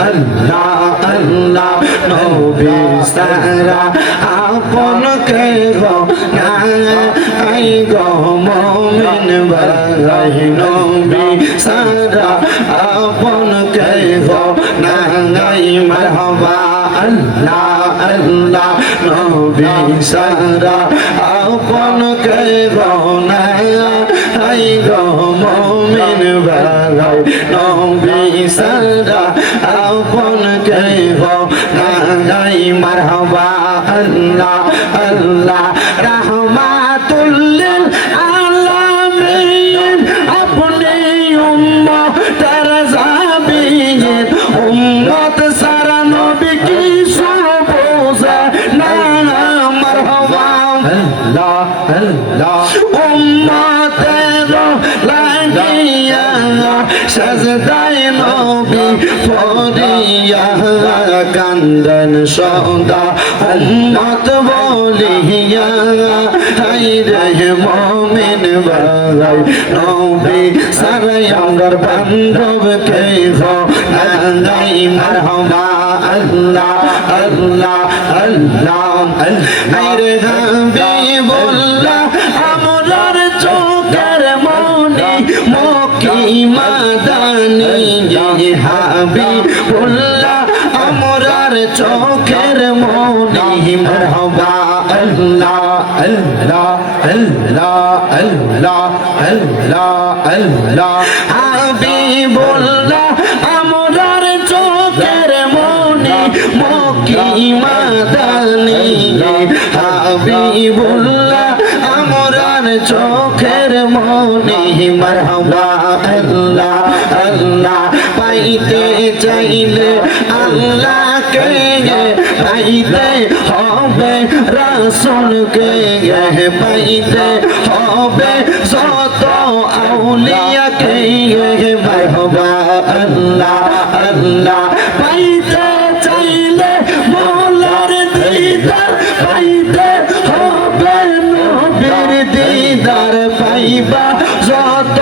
আল্লাহ আল্লাহ নবী সারা আপন কে গো নাই গো মুমিন ভাই নবী সারা আপন কে গো নাই মারহাবা আল্লাহ আল্লাহ নবী সারা আপন কে গো নাই গো মুমিন ভাই নবী সারা আপন কে গো নাই মারহাবা আল্লাহ আল্লাহ রাহমাতুল লিল আলামিন আপনি উম্মতের জাবিন উম্মত সারা নবী কি সুবোঝে না মারহাবা আল্লাহ আল্লাহ উম্মতের লাগিয়া সাজদায় নবী পড়িয়া কান্দন সদা উম্মত বলিয়া হায়রে মুমিন ভাই নবী সারাই আমার বান্ধব কে গো নাই মারহাবা আল্লাহ আল্লাহ আল্লাহ হায়রে হাবিবুল্লাহ আমরার চোখের মনি মক্কি মাদানি হাবিবুল্লাহ আমরার চোখের মনি মারহাবা আল্লাহ আল্লাহ আল্লাহ আল্লাহ আল্লাহ আল্লাহ হাবিবুল্লাহ আমরার চোখের মনি মক্কি মাদানি হাবিবুল্লাহ আমরার চোখের মনি মারহাবা আল্লাহ আল্লাহ পাইতে চাইলে আল্লাহকে পাইতে হবে রাসূলকে পাইতে হবে যত আউলিয়াকে মারহাবা আল্লাহ আল্লাহ পাইতে চাইলে মওলার দিদার পাইতে হবে নবীর দিদার পাইবা যত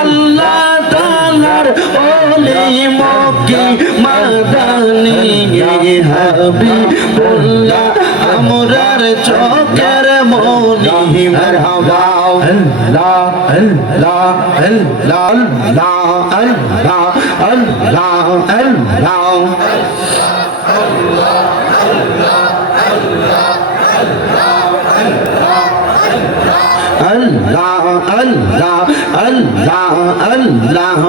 আল্লাহ তাআলার ওলি মক্কি মাদানি হাবিবুল্লাহ আমরার চোখের মনি মারহাবা আল্লাহ আল্লাহ আল্লাহ আল্লাহ আল্লাহ আল্লাহ আল্লাহ আল্লাহ আল্লাহ আল্লাহ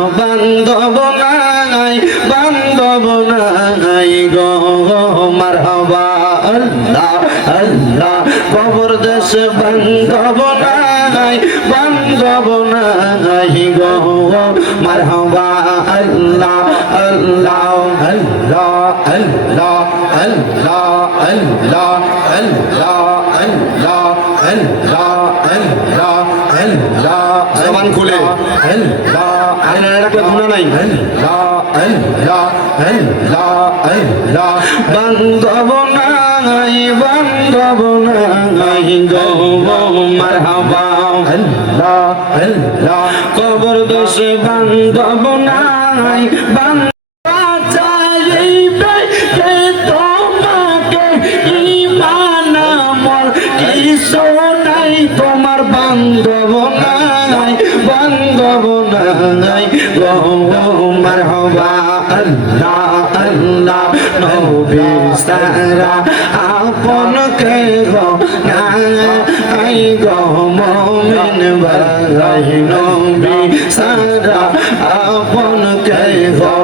বান্ধব নাই গো মারহাবা আল্লাহ আল্লাহ কবর দেশ বান্ধব নাই গো মারহাবা আল্লাহ আল্লাহ আল্লাহ আল্লাহ আল্লাহ আল্লাহ আল্লাহ আল্লাহ আল্লাহ আল্লাহ আল্লাহ জবান খুলে আল্লাহ আল্লাহ একটা গুনাহ নাই আল্লাহ আল্লাহ আল্লাহ আল্লাহ বান্ধব নাই গো মারহাবা আল্লাহ আল্লাহ কবর দোষে বান্ধব নাই তোমার বান্ধব নাই গো মারহাবা আল্লাহ আল্লাহ নবী সারা আপন কে গো নাই গো মুমিন ভাই নবী সারা আপন কে গো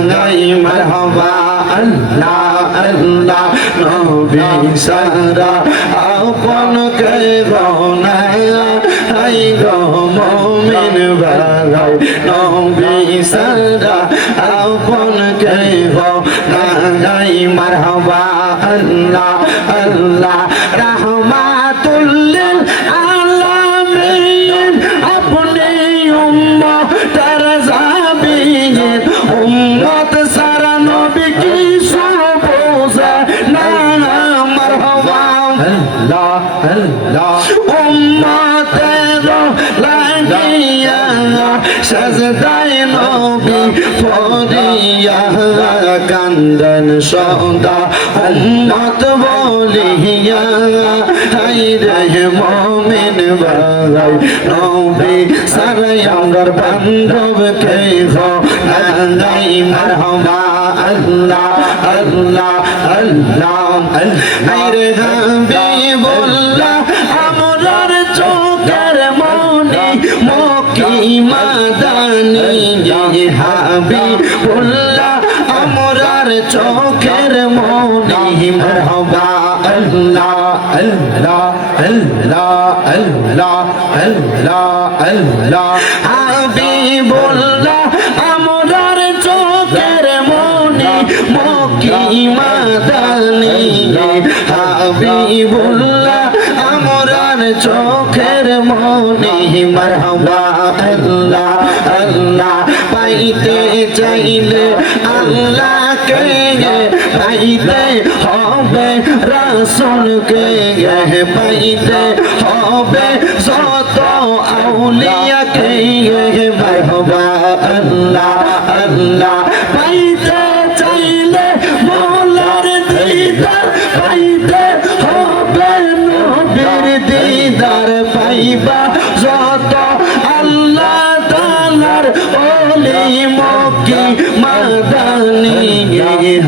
নাই মারহাবা আল্লাহ আল্লাহ নবী সারা আপন কে গো নাই গো মুমিন ভাই নবী সারা আপন কে গো নাই মারহাবা আল্লাহ আল্লাহ রাহমাতুল লিল আলামিন আপনি উম্মতের জাবিন উম্মত সারা নবী কি সুবোঝে না মারহাবা আল্লাহ আল্লাহ উম্মতের লাগিয়া সাজদায় নবী পড়িয়া কান্দন সদা উম্মত বলিয়া হাই রে মুমিন ভাই নবী সারাই আমার বান্ধব কে হো নাই মারহাবা আল্লাহ আল্লাহ আল্লাহ হাই রে হাবিবুল্লাহ আমরার চোখের মনি মক্কি মাদানী হাবিবুল্লাহ আমরার চোখের মনি মারহাবা আল্লাহ আল্লাহ আল্লাহ আল্লাহ আল্লাহ আল্লাহ হাবিবুল্লাহ আমরার চোখের মনি মক্কি মাদানী হাবিবুল্লাহ আমরার চোখের মনি মারহাবা আল্লাহ আল্লাহ পাইতে চাইলে আল্লাহকে পাইতে হবে রাসূলকে পাইতে হবে যত আউলিয়াকে মারহাবা আল্লাহ আল্লাহ পাইতে চাইলে মওলার দিদার পাইতে হবে নবীর দিদার পাইবা যত আল্লাহ তাআলার ওলি মক্কি মাদানী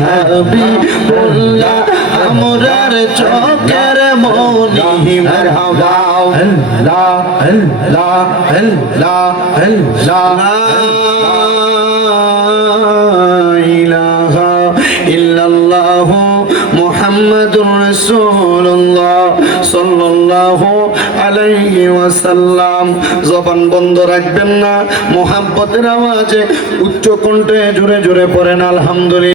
হাবিবুল্লাহ আমরার চোখের মনি মারহাবা আল্লাহ আল্লাহ আল্লাহ আল্লাহ ইলাহা ইল্লাল্লাহ মুহাম্মাদুর রাসূলুল্লাহ সাল্লাল্লাহু আলাইহি ওয়াসাল্লাম। জবান বন্ধ রাখবেন না, মুহাব্বতের আওয়াজে উচ্চ কণ্ঠে জোরে জোরে পড়েন আলহামদুলিল্লাহ।